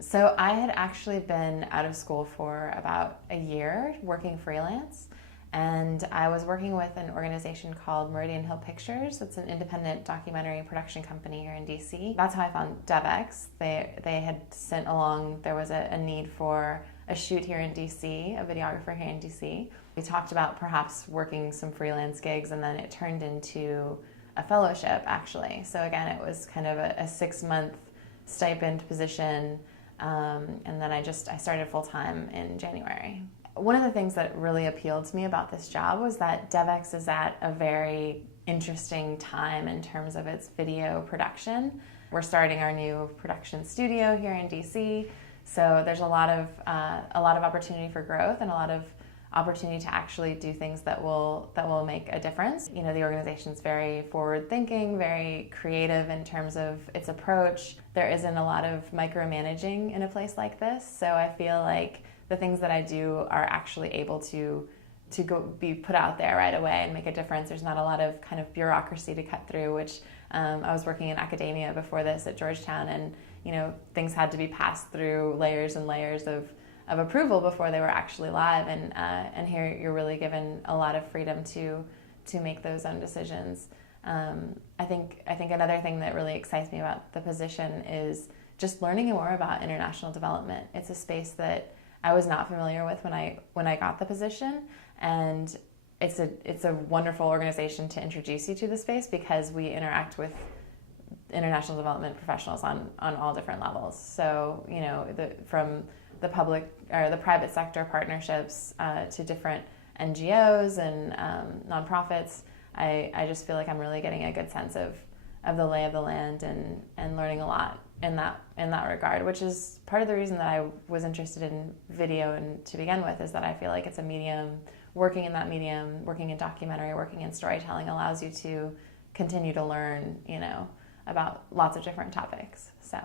So I had actually been out of school for about a year working freelance, and I was working with an organization called Meridian Hill Pictures. It's an independent documentary production company here in DC. That's how I found Devex. They had sent along, there was a need for a shoot here in DC, a videographer here in DC. We talked about perhaps working some freelance gigs, and then it turned into a fellowship actually. So again, it was kind of a 6-month stipend position. And then I started full-time in January. One of the things that really appealed to me about this job was that Devex is at a very interesting time in terms of its video production. We're starting our new production studio here in DC, so there's a lot of opportunity for growth and a lot of opportunity to actually do things that will make a difference. You know, the organization's very forward-thinking, very creative in terms of its approach. There isn't a lot of micromanaging in a place like this, so I feel like the things that I do are actually able to go be put out there right away and make a difference. There's not a lot of kind of bureaucracy to cut through, which I was working in academia before this at Georgetown, and you know, things had to be passed through layers and layers of approval before they were actually live, and here you're really given a lot of freedom to make those own decisions. I think another thing that really excites me about the position is just learning more about international development. It's a space that I was not familiar with when I got the position, and it's a wonderful organization to introduce you to the space because we interact with international development professionals on all different levels. So you know, from the public or the private sector partnerships to different NGOs and nonprofits, I just feel like I'm really getting a good sense of the lay of the land and learning a lot in that regard, which is part of the reason that I was interested in video and to begin with, is that I feel like it's a medium, working in that medium, working in documentary, working in storytelling allows you to continue to learn, you know, about lots of different topics. So